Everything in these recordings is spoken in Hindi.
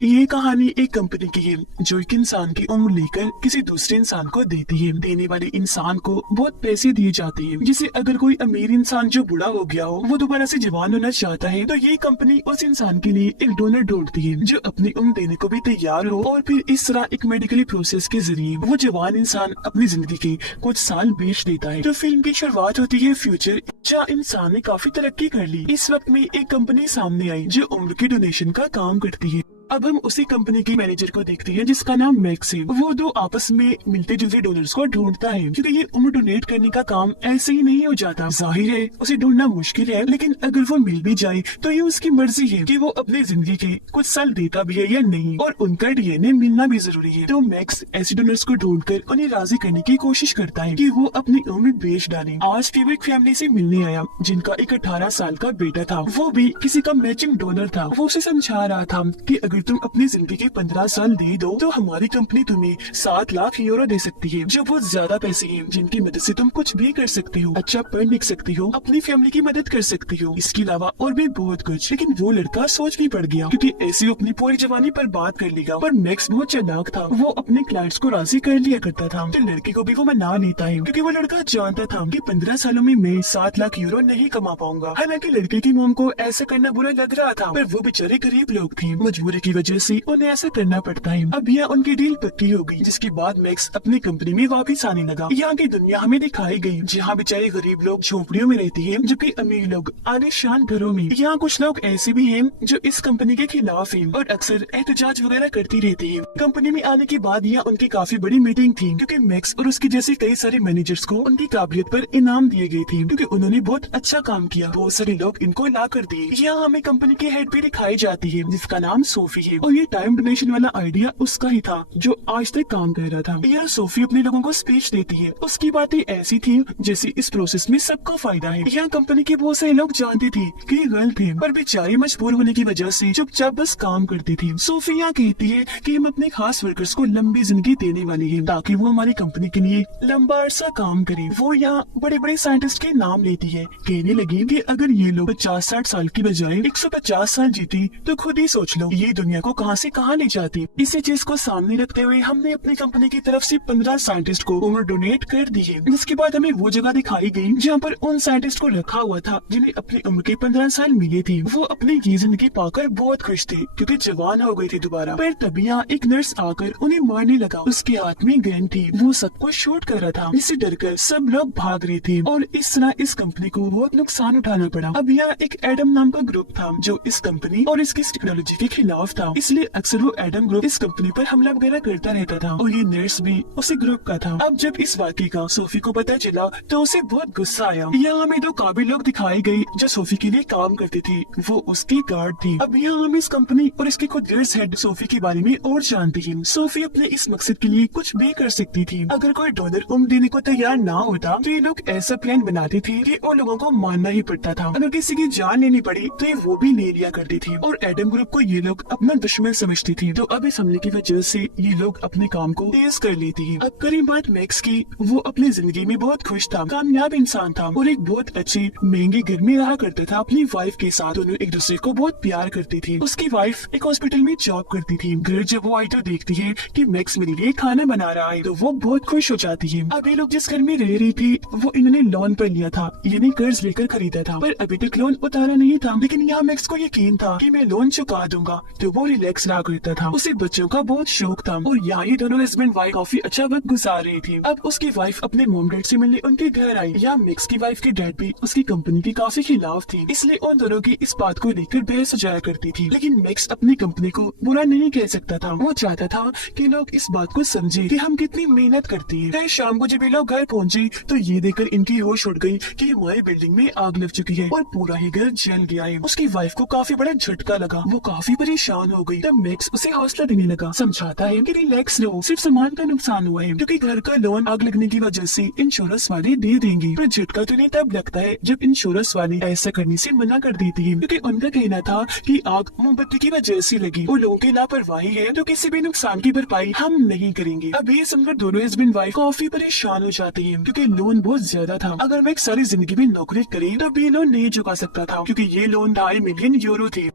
ये कहानी एक कंपनी की है जो एक इंसान की उम्र लेकर किसी दूसरे इंसान को देती है। देने वाले इंसान को बहुत पैसे दिए जाते हैं, जिसे अगर कोई अमीर इंसान जो बूढ़ा हो गया हो वो दोबारा से जवान होना चाहता है तो ये कंपनी उस इंसान के लिए एक डोनर ढूंढती है जो अपनी उम्र देने को भी तैयार हो, और फिर इस तरह एक मेडिकली प्रोसेस के जरिए वो जवान इंसान अपनी जिंदगी के कुछ साल बेच देता है। तो फिल्म की शुरुआत होती है फ्यूचर, जहाँ इंसान ने काफी तरक्की कर ली। इस वक्त में एक कंपनी सामने आई जो उम्र के डोनेशन का काम करती है। अब हम उसी कंपनी के मैनेजर को देखते हैं जिसका नाम मैक्स है। वो दो आपस में मिलते जुलते डोनर्स को ढूंढता है, क्योंकि ये उम्र डोनेट करने का काम ऐसे ही नहीं हो जाता। जाहिर है उसे ढूंढना मुश्किल है, लेकिन अगर वो मिल भी जाए तो ये उसकी मर्जी है कि वो अपनी जिंदगी के कुछ साल देता भी है या नहीं, और उनका डीएनए मिलना भी जरूरी है। तो मैक्स ऐसे डोनर्स को ढूंढकर उन्हें राजी करने की कोशिश करता है कि वो अपनी उम्र बेच डाले। आज भी वो एक फैमिली से मिलने आया जिनका एक 18 साल का बेटा था। वो भी किसी का मैचिंग डोनर था। वो उसे समझा रहा था कि अगर तुम अपनी जिंदगी के 15 साल दे दो तो हमारी कंपनी तुम्हें 7 लाख यूरो दे सकती है, जो बहुत ज्यादा पैसे हैं जिनकी मदद से तुम कुछ भी कर सकते हो, अच्छा पढ़ लिख सकती हो, अपनी फैमिली की मदद कर सकती हो, इसके अलावा और भी बहुत कुछ। लेकिन वो लड़का सोच भी पड़ गया, क्योंकि ऐसे वो अपनी पूरी जवानी पर बात कर लेगा। पर मैक्स बहुत चालाक था, वो अपने क्लाइंट्स को राजी कर लिया करता था, तो लड़के को भी वो मना लेता है, क्योंकि वो लड़का जानता था कि 15 सालों में मैं 7 लाख यूरो नहीं कमा पाऊंगा। हालांकि लड़के की मॉम को ऐसा करना बुरा लग रहा था, पर वो बेचारे गरीब लोग थे, मजबूरी की वजह से उन्हें ऐसा करना पड़ता है। अब यह उनकी डील पक्की हो गई, जिसके बाद मैक्स अपनी कंपनी में वापस आने लगा। यहाँ की दुनिया हमें दिखाई गई, जहाँ बेचारे गरीब लोग झोपड़ियों में रहते हैं, जबकि अमीर लोग आलीशान घरों में। यहाँ कुछ लोग ऐसे भी हैं जो इस कंपनी के खिलाफ हैं और अक्सर एहतजाज वगैरह करती रहती है। कंपनी में आने के बाद यहाँ उनकी काफी बड़ी मीटिंग थी, क्योंकि मैक्स और उसके जैसे कई सारे मैनेजर्स को उनकी काबिलियत पर इनाम दिए गए थे, क्योंकि उन्होंने बहुत अच्छा काम किया। बहुत सारे लोग इनको ला कर दिए। यहाँ हमें कंपनी की हेड भी दिखाई जाती है, जिसका नाम सोफी है, और ये टाइम डोनेशन वाला आइडिया उसका ही था जो आज तक काम कर रहा था। यह सोफी अपने लोगों को स्पीच देती है। उसकी बातें ऐसी थी जैसे इस प्रोसेस में सबका फायदा है। यहाँ कंपनी के बहुत सारे लोग जानते थे कि ये गलत है, पर बेचारी मजबूर होने की वजह से चुपचाप बस काम करती थी। सोफी यहाँ कहती है कि हम अपने खास वर्कर्स को लंबी जिंदगी देने वाली है, ताकि वो हमारी कंपनी के लिए लंबा अरसा काम करे। वो यहाँ बड़े बड़े साइंटिस्ट के नाम लेती है, कहने लगी कि अगर ये लोग 50-60 साल की बजाय 150 साल जीती तो खुद ही सोच लो ये दुनिया को कहां से कहां ले जाती। इसी चीज को सामने रखते हुए हमने अपनी कंपनी की तरफ से 15 साइंटिस्ट को उम्र डोनेट कर दी है। जिसके बाद हमें वो जगह दिखाई गई जहाँ पर उन साइंटिस्ट को रखा हुआ था जिन्हें अपनी उम्र के 15 साल मिले थे। वो अपनी ये जिंदगी पाकर बहुत खुश थे, क्योंकि जवान हो गए थे दोबारा। पर तभी यहाँ एक नर्स आकर उन्हें मारने लगा। उसके हाथ में गन थी, वो सबको शूट कर रहा था। इससे डरकर सब लोग भाग रहे थे, और इस तरह इस कंपनी को बहुत नुकसान उठाना पड़ा। अब यहाँ एक एडम नाम का ग्रुप था जो इस कंपनी और इसकी टेक्नोलॉजी के खिलाफ था, इसलिए अक्सर वो एडम ग्रुप इस कंपनी पर हमला वगैरह करता रहता था, और ये नर्स भी उसी ग्रुप का था। अब जब इस वाकये का सोफी को पता चला तो उसे बहुत गुस्सा आया। यहाँ हमें दो काबिल लोग दिखाए गए जो सोफी के लिए काम करते थे, वो उसकी गार्ड थी। अब यहाँ हम इस कंपनी और इसके खुद हेड सोफी के बारे में और जानते हैं। सोफी अपने इस मकसद के लिए कुछ भी कर सकती थी। अगर कोई डोनर उम्र देने को तैयार ना होता तो ये लोग ऐसा प्लान बनाते थे कि उन लोगों को मानना ही पड़ता था। अगर किसी की जान लेनी पड़ी तो ये वो भी ले लिया करती थी, और एडम ग्रुप को ये लोग अपना दुश्मन समझती थी। तो अब इस हमले की वजह से ये लोग अपने काम को तेज कर लेती है। अब करीब बात मैक्स की, वो अपनी जिंदगी में बहुत खुश था, कामयाब इंसान था, और एक बहुत अच्छे महंगे घर में रहा करता था अपनी वाइफ के साथ। दोनों एक दूसरे को बहुत प्यार करती थी। उसकी वाइफ एक हॉस्पिटल में जॉब करती थी। घर जब वो आई तो देखती है कि मैक्स मेरे लिए खाना बना रहा है, तो वो बहुत खुश हो जाती है। अब ये लोग जिस घर में रह रही थी वो इन्होंने लोन पर लिया था, यानी कर्ज लेकर खरीदा था, पर अभी तक लोन उतारा नहीं था। लेकिन यहाँ मैक्स को यकीन था कि मैं लोन चुका दूंगा, तो वो रिलैक्स रहा करता था। उसे बच्चों का बहुत शौक था, और यहाँ ये दोनों हस्बैंड वाइफ काफी अच्छा वक्त गुजार रही थी। अब उसकी वाइफ अपने मॉम डैड से मिलने उनके घर आई। यहाँ मैक्स की वाइफ के डैड भी उसकी कंपनी के काफी खिलाफ थी, इसलिए उन दोनों की इस बात को लेकर बहस हो जाया करती थी। लेकिन मैक्स अपनी कंपनी को बुरा नहीं कह सकता था। वो चाहता था कि लोग इस बात को समझे कि हम कितनी मेहनत करते हैं। फिर शाम को जब ये लोग घर पहुंचे तो ये देखकर इनकी होश उड़ गई कि हमारी बिल्डिंग में आग लग चुकी है और पूरा ही घर जल गया है। उसकी वाइफ को काफी बड़ा झटका लगा, वो काफी परेशान हो गई। तब मैक्स उसे हौसला देने लगा, समझाता है कि रिलैक्स रहो, सिर्फ सामान का नुकसान हुआ है, क्योंकि घर का लोन आग लगने की वजह से इंश्योरेंस वाले दे देंगे। पर झटका तो नहीं तब लगता है जब इंश्योरेंस वाले ऐसा करने से मना कर देती है, क्योंकि उनका कहना था कि आग मोमबत्ती की वजह से लगी, वो लोगों की लापरवाही है, तो किसी भी नुकसान की भरपाई हम नहीं करेंगे। अब ये सुनकर दोनों हस्बैंड वाइफ काफी परेशान हो जाते हैं, क्योंकि लोन बहुत ज्यादा था। अगर मैं सारी जिंदगी में नौकरी करी तो भी लोन नहीं चुका सकता था, क्योंकि ये लोन 2.5 मिलियन यूरो थे।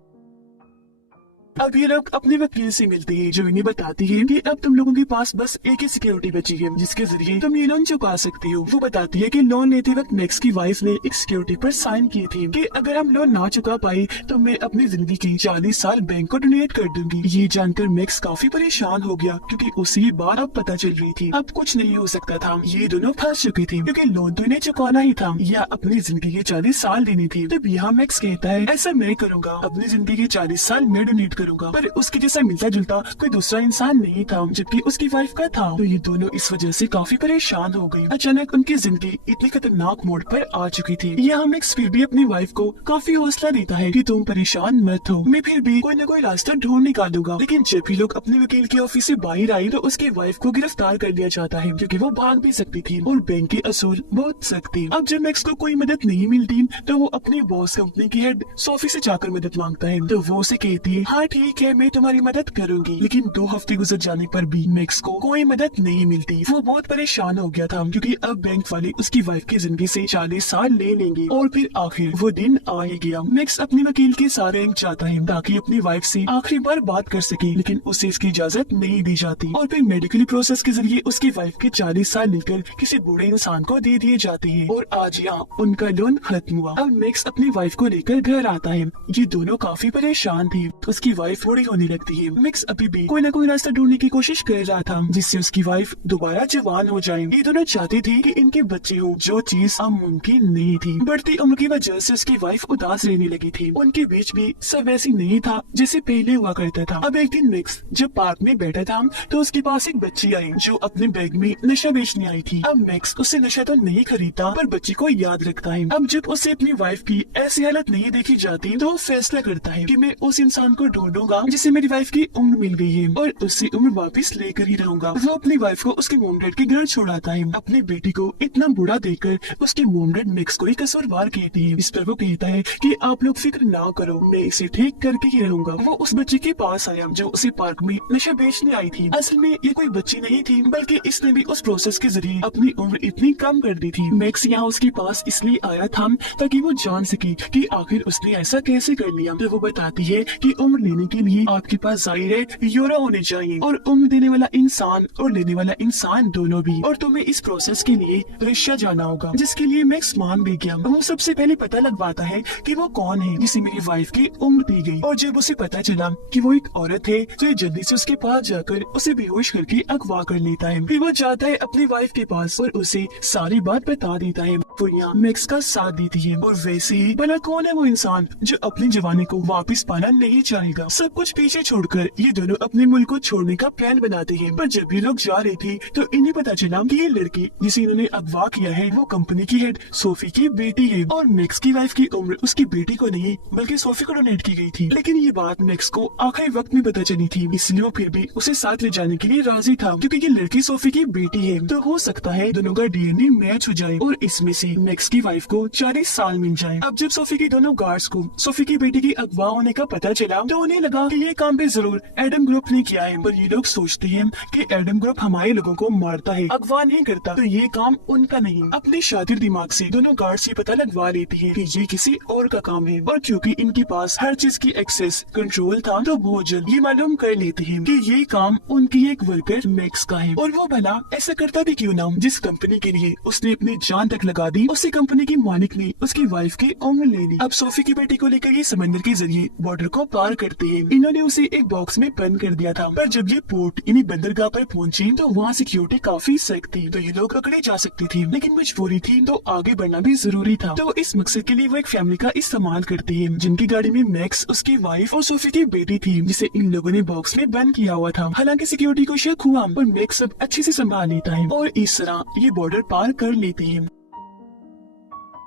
अब ये लोग अपने वकील से मिलते हैं जो इन्हें बताती है कि अब तुम लोगों के पास बस एक ही सिक्योरिटी बची है जिसके जरिए तुम ये लोन चुका सकते हो। वो बताती है कि लोन लेते वक्त मैक्स की वाइफ ने एक सिक्योरिटी पर साइन की थी कि अगर हम लोन ना चुका पाए तो मैं अपनी जिंदगी के 40 साल बैंक को डोनेट कर दूंगी। ये जानकर मैक्स काफी परेशान हो गया क्योंकि उसी बात अब पता चल रही थी अब कुछ नहीं हो सकता था। ये दोनों फंस चुके थे क्योंकि लोन तो इन्हें चुकाना ही था या अपनी जिंदगी के 40 साल देनी थी। तब यहाँ मैक्स कहता है ऐसा मैं करूंगा, अपनी जिंदगी के 40 साल मैं डोनेट करूंगा। पर उसके जैसा मिलता जुलता कोई दूसरा इंसान नहीं था जबकि उसकी वाइफ का था। तो ये दोनों इस वजह से काफी परेशान हो गए। अचानक उनकी जिंदगी इतनी खतरनाक मोड़ पर आ चुकी थी। यहाँ मैक्स फिर भी अपनी वाइफ को काफी हौसला देता है कि तुम परेशान मत हो, मैं फिर भी कोई न कोई रास्ता ढूंढ निकालूंगा। लेकिन जब भी लोग अपने वकील के ऑफिस से बाहर आए तो उसकी वाइफ को गिरफ्तार कर लिया जाता है क्योंकि वो भाग भी सकती थी और बैंक के असूल बहुत सख्त थे। अब जब मैक्स को कोई मदद नहीं मिलती तो वो अपनी बॉस कंपनी की हेड सोफी से जाकर मदद मांगता है। तो वो उसे कहती है हाँ ठीक है मैं तुम्हारी मदद करूंगी। लेकिन 2 हफ्ते गुजर जाने पर भी मैक्स को कोई मदद नहीं मिलती। वो बहुत परेशान हो गया था क्योंकि अब बैंक वाले उसकी वाइफ की जिंदगी से 40 साल ले लेंगे। और फिर आखिर वो दिन आ ही गया। मैक्स अपने वकील के सारे बैंक जाता है ताकि अपनी वाइफ से आखिरी बार बात कर सके, लेकिन उसे इसकी इजाजत नहीं दी जाती। और फिर मेडिकल प्रोसेस के जरिए उसकी वाइफ के 40 साल लेकर किसी बूढ़े इंसान को दे दिए जाते हैं। और आज यहाँ उनका लोन खत्म हुआ। अब मैक्स अपनी वाइफ को लेकर घर आता है। ये दोनों काफी परेशान थे। उसकी वाइफ बूढ़ी होने लगती है। मैक्स अभी भी कोई न कोई रास्ता ढूंढने की कोशिश कर रहा था जिससे उसकी वाइफ दोबारा जवान हो जाए। ये दोनों चाहते थे कि इनके बच्चे हो, जो चीज अब मुमकिन नहीं थी। बढ़ती उम्र की वजह से उसकी वाइफ उदास रहने लगी थी। उनके बीच भी सब वैसी नहीं था जैसे पहले हुआ करता था। अब एक दिन मैक्स जब पार्क में बैठा था तो उसके पास एक बच्ची आई जो अपने बैग में नशा बेचने आई थी। अब मैक्स उससे नशा तो नहीं खरीदता पर बच्ची को याद रखता है। अब जब उसे अपनी वाइफ की ऐसी हालत नहीं देखी जाती तो वो फैसला करता है कि मैं उस इंसान को ढूंढूंगा जिसे मेरी वाइफ की उम्र मिल गई है और उससे उम्र वापस लेकर ही रहूंगा। वो अपनी वाइफ को उसके मोम डैड के घर छोड़ाता है। अपनी बेटी को इतना बुरा देखकर उसके मोम डैड मैक्स को ही कसूरवार कहती है। इस पर वो कहता है कि आप लोग फिक्र ना करो, मैं इसे ठीक करके ही रहूंगा। वो उस बच्चे के पास आया जो उसे पार्क में नशा बेचने आई थी। असल में ये कोई बच्ची नहीं थी बल्कि इसने भी उस प्रोसेस के जरिए अपनी उम्र इतनी कम कर दी थी। मैक्स यहाँ उसके पास इसलिए आया था ताकि वो जान सके कि आखिर उसने ऐसा कैसे कर लिया। तो वो बताती है कि उम्र लेने के लिए आपके पास जाहिर है यूरो होने चाहिए और उम्र देने वाला इंसान और लेने वाला इंसान दोनों भी। और तुम्हें इस प्रोसेस के लिए रशिया जाना होगा जिसके लिए मैक्स मान भी गया। वो सबसे पहले पता लगवाता है कि वो कौन है जिसे मेरी वाइफ की उम्र दी गई। और जब उसे पता चला कि वो एक औरत है तो ये जल्दी से उसके पास जाकर उसे बेहोश करके अगवा कर लेता है। फिर वो जाता है अपनी वाइफ के पास और उसे सारी बात बता देता है। वो यहाँ मैक्स का साथ देती है। और वैसे ही भला कौन है वो इंसान जो अपनी जवानी को वापस पाना नहीं चाहेगा। सब कुछ पीछे छोड़कर ये दोनों अपने मुल्क को छोड़ने का प्लान बनाते हैं। पर जब ये लोग जा रहे थे तो इन्हें पता चला कि ये लड़की जिसे इन्होंने अगवा किया है वो कंपनी की हेड सोफी की बेटी है और मैक्स की वाइफ की उम्र उसकी बेटी को नहीं बल्कि सोफी को डोनेट की गई थी। लेकिन ये बात मैक्स को आखिरी वक्त में पता चली थी, इसलिए वो फिर भी उसे साथ ले जाने के लिए राजी था क्योंकि ये लड़की सोफी की बेटी है। तो हो सकता है दोनों का डीएनए मैच हो जाए और इसमें से मैक्स की वाइफ को 40 साल मिल जाए। अब जब सोफी के दोनों गार्ड्स को सोफी की बेटी की अगवा होने का पता चला तो उन्हें लगा कि ये काम भी जरूर एडम ग्रुप ने किया है। पर ये लोग सोचते हैं कि एडम ग्रुप हमारे लोगों को मारता है, अगवा नहीं करता, तो ये काम उनका नहीं। अपने शातिर दिमाग से दोनों गार्ड्स ये पता लगवा लेती है कि ये किसी और का काम है। और क्योंकि इनके पास हर चीज की एक्सेस कंट्रोल था तो बहुत जल्द ये मालूम कर लेते हैं कि ये काम उनकी एक वर्कर मैक्स का है। और वो भला ऐसा करता भी क्यों ना, जिस कंपनी के लिए उसने अपनी जान तक लगा दी उसी कंपनी के मालिक ने उसकी वाइफ की उम्र ले ली। अब सोफी की बेटी को लेकर ये समंदर के जरिए बॉर्डर को पार करते हैं। इन्होंने उसे एक बॉक्स में बंद कर दिया था पर जब ये पोर्ट इन्हीं बंदरगाह पर पहुंची तो वहाँ सिक्योरिटी काफी सख्त थी तो ये लोग पकड़े जा सकते थे। लेकिन मजबूरी थी तो आगे बढ़ना भी जरूरी था। तो इस मकसद के लिए वो एक फैमिली का इस्तेमाल करते हैं जिनकी गाड़ी में मैक्स, उसकी वाइफ और सोफी की बेटी थी जिसे इन लोगों ने बॉक्स में बंद किया हुआ था। हालांकि सिक्योरिटी को शक हुआ पर मैक्स सब अच्छे से संभाल लेता है और इस तरह ये बॉर्डर पार कर लेते हैं।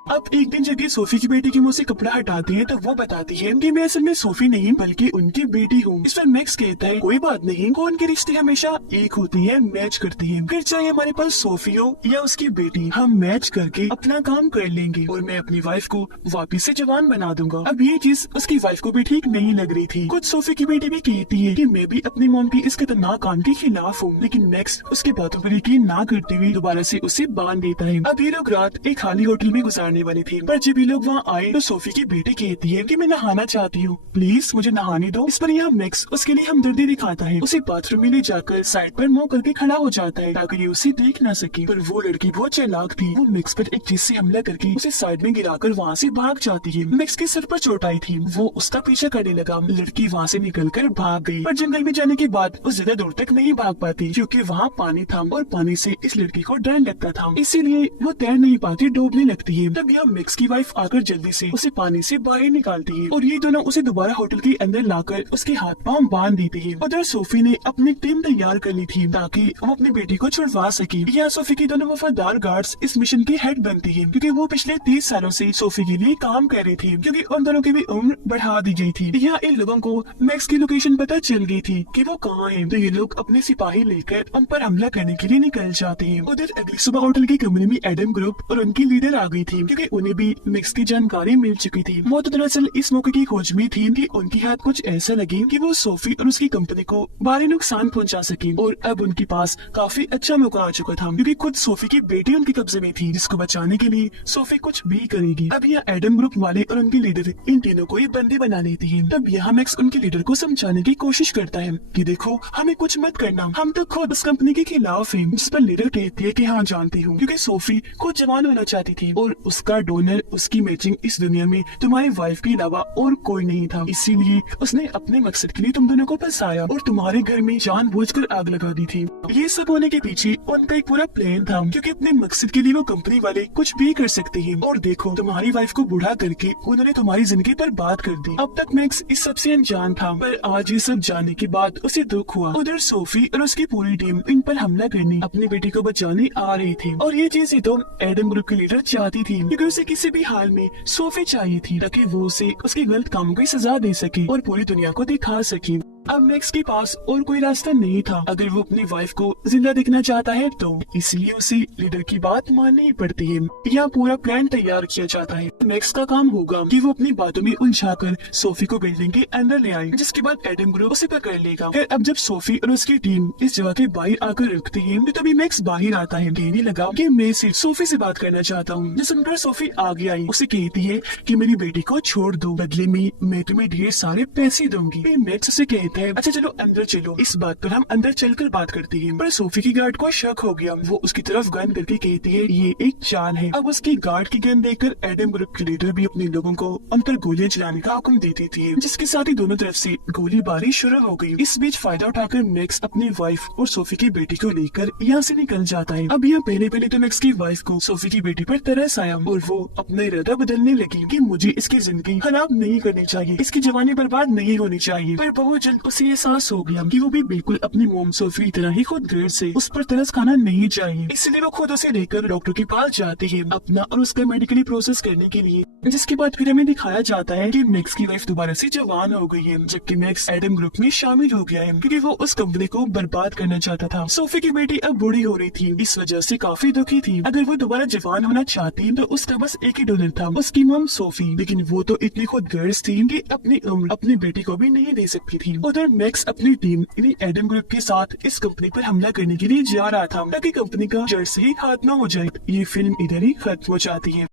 अब एक दिन जब ये सोफी की बेटी के मुंह से कपड़ा हटाती है तो वो बताती है कि मैं असल में सोफी नहीं बल्कि उनकी बेटी हूँ। इस पर मैक्स कहता है कोई बात नहीं, कौन के रिश्ते हमेशा एक होते हैं, मैच करते हैं। फिर चाहे हमारे पास सोफी हो या उसकी बेटी, हम मैच करके अपना काम कर लेंगे और मैं अपनी वाइफ को वापिस से जवान बना दूंगा। अब ये चीज उसकी वाइफ को भी ठीक नहीं लग रही थी। कुछ सोफी की बेटी भी कहती है कि मैं भी अपनी मॉम की इस खतरनाक काम के खिलाफ हूँ। लेकिन मैक्स उसके बातों पर यकीन ना करते हुए दोबारा से उसे बांध देता है। अब ये लोग रात एक खाली होटल में गुजारने जाने वाली थी, पर जब ये लोग वहाँ आए तो सोफी की बेटी कहती है कि मैं नहाना चाहती हूँ, प्लीज मुझे नहाने दो। इस पर यहाँ मैक्स उसके लिए हमदर्दी दिखाता है, उसे बाथरूम में ले जाकर साइड पर मुंह करके खड़ा हो जाता है ताकि ये उसे देख ना सके। पर वो लड़की बहुत चालाक थी, वो मैक्स पर एक चीज से हमला करके उसे साइड में गिराकर वहाँ से भाग जाती है। मैक्स के सर पर चोट आई थी, वो उसका पीछा करने लगा। लड़की वहाँ से निकलकर भाग गई, पर जंगल में जाने के बाद वो ज्यादा दूर तक नहीं भाग पाती क्योंकि वहाँ पानी था और पानी से इस लड़की को डर लगता था, इसीलिए वो तैर नहीं पाती, डूबने लगती है। तब यहाँ मैक्स की वाइफ आकर जल्दी से उसे पानी से बाहर निकालती है और ये दोनों उसे दोबारा होटल के अंदर लाकर उसके हाथ पांव बांध देते हैं। उधर सोफी ने अपनी टीम तैयार कर ली थी ताकि वो अपनी बेटी को छुड़वा सके। यहाँ सोफी की दोनों वफादार गार्ड्स इस मिशन की हेड बनती है क्योंकि वो पिछले 30 सालों से सोफी के लिए काम कर रही थी, क्योंकि उन दोनों की भी उम्र बढ़ा दी गई थी। यहाँ इन लोगों को मैक्स की लोकेशन पता चल गई थी कि वो कहाँ है, तो ये लोग अपने सिपाही लेकर उन पर हमला करने के लिए निकल जाते हैं। उधर अगली सुबह होटल के कमरे में एडम ग्रुप और उनकी लीडर आ गई थी क्योंकि उन्हें भी मैक्स की जानकारी मिल चुकी थी। वो तो दरअसल इस मौके की खोज में थी कि उनके हाथ कुछ ऐसा लगे कि वो सोफी और उसकी कंपनी को भारी नुकसान पहुंचा सके, और अब उनके पास काफी अच्छा मौका आ चुका था क्योंकि खुद सोफी की बेटी उनके कब्जे में थी, जिसको बचाने के लिए सोफी कुछ भी करेगी। अब यहाँ एडम ग्रुप वाले और उनके लीडर इन तीनों को ये बंदी बना लेती है। तब यहाँ मैक्स उनके लीडर को समझाने की कोशिश करता है कि देखो हमें कुछ मत करना, हम तो खुद उस कंपनी के खिलाफ हैं। जिस पर लीडर कहती है कि हाँ जानती हूँ, क्योंकि सोफी खुद जवान होना चाहती थी और उसका डोनर, उसकी मैचिंग इस दुनिया में तुम्हारी वाइफ के अलावा और कोई नहीं था, इसीलिए उसने अपने मकसद के लिए तुम दोनों को फंसाया और तुम्हारे घर में जानबूझकर आग लगा दी थी। ये सब होने के पीछे उनका एक पूरा प्लान था क्योंकि अपने मकसद के लिए वो कंपनी वाले कुछ भी कर सकते हैं। और देखो तुम्हारी वाइफ को बूढ़ा करके उन्होंने तुम्हारी जिंदगी बर्बाद कर दी। अब तक मैक्स इस सबसे अनजान था, पर आज ये सब जानने के बाद उसे दुख हुआ। उधर सोफी और उसकी पूरी टीम इन पर हमला करने अपनी बेटी को बचाने आ रही थी, और ये चीज तो एडम ग्रुप की लीडर चाहती थी क्योंकि उसे किसी भी हाल में सोफी चाहिए थी ताकि वो उसे उसके गलत कामों की सजा दे सके और पूरी दुनिया को दिखा सके। अब मैक्स के पास और कोई रास्ता नहीं था अगर वो अपनी वाइफ को जिंदा देखना चाहता है तो, इसलिए उसे लीडर की बात माननी पड़ती है। यहाँ पूरा प्लान तैयार किया जाता है। मैक्स का काम होगा कि वो अपनी बातों में उलझाकर सोफी को बिल्डिंग के अंदर ले आए, जिसके बाद एडम ग्रुप उसे पकड़ लेगा। फिर अब जब सोफी और उसकी टीम इस जगह के बाहर आकर रुकती है तो तभी मैक्स बाहर आता है, कहने लगा कि मैं सिर्फ सोफी से बात करना चाहता हूँ। जिस सुनकर सोफी आगे आई, उसे कहती है कि मेरी बेटी को छोड़ दो, बदले में मैं तुम्हें ढेर सारे पैसे दूंगी। फिर मैक्स उसे कहता है अच्छा चलो अंदर चलो। इस बात पर हम अंदर चलकर बात करते हैं, पर सोफी की गार्ड को शक हो गया। वो उसकी तरफ गन करके कहती है ये एक चाल है। अब उसकी गार्ड की गन देखकर एडम ग्रुप के लीडर भी अपने लोगों को उन पर गोलियां चलाने का हुक्म दे देती है, जिसके साथ ही दोनों तरफ से गोलीबारी शुरू हो गई। इस बीच फायदा उठाकर मैक्स अपनी वाइफ और सोफी की बेटी को लेकर यहाँ से निकल जाता है। अब यहाँ पहले तो मैक्स की वाइफ को सोफी की बेटी पर तरस आया और वो अपना इरादा बदलने लगी कि मुझे इसकी जिंदगी खराब नहीं करनी चाहिए, इसकी जवानी बर्बाद नहीं होनी चाहिए। पर बहुत जल्द उसे एहसास हो गया कि वो भी बिल्कुल अपनी मोम सोफी की तरह ही खुद घर से उस पर तरस खाना नहीं चाहिए, इसलिए वो खुद उसे लेकर डॉक्टर के पास जाती है अपना और उसका मेडिकली प्रोसेस करने के लिए। जिसके बाद फिर हमें दिखाया जाता है कि मैक्स की वाइफ दोबारा से जवान हो गई है, जबकि मैक्स एडम ग्रुप में शामिल हो गया है क्योंकि वो उस कंपनी को बर्बाद करना चाहता था। सोफी की बेटी अब बूढ़ी हो रही थी, इस वजह से काफी दुखी थी। अगर वो दोबारा जवान होना चाहती तो उसका बस एक ही डोनर था, उसकी मॉम सोफी, लेकिन वो तो इतनी खुद गर्ज थी कि अपनी उम्र अपनी बेटी को भी नहीं दे सकती थी। उधर मैक्स अपनी टीम एडम ग्रुप के साथ इस कंपनी पर हमला करने के लिए जा रहा था ताकि कंपनी का जड़ से ही खात्मा हो जाए। ये फिल्म इधर ही खत्म हो जाती है।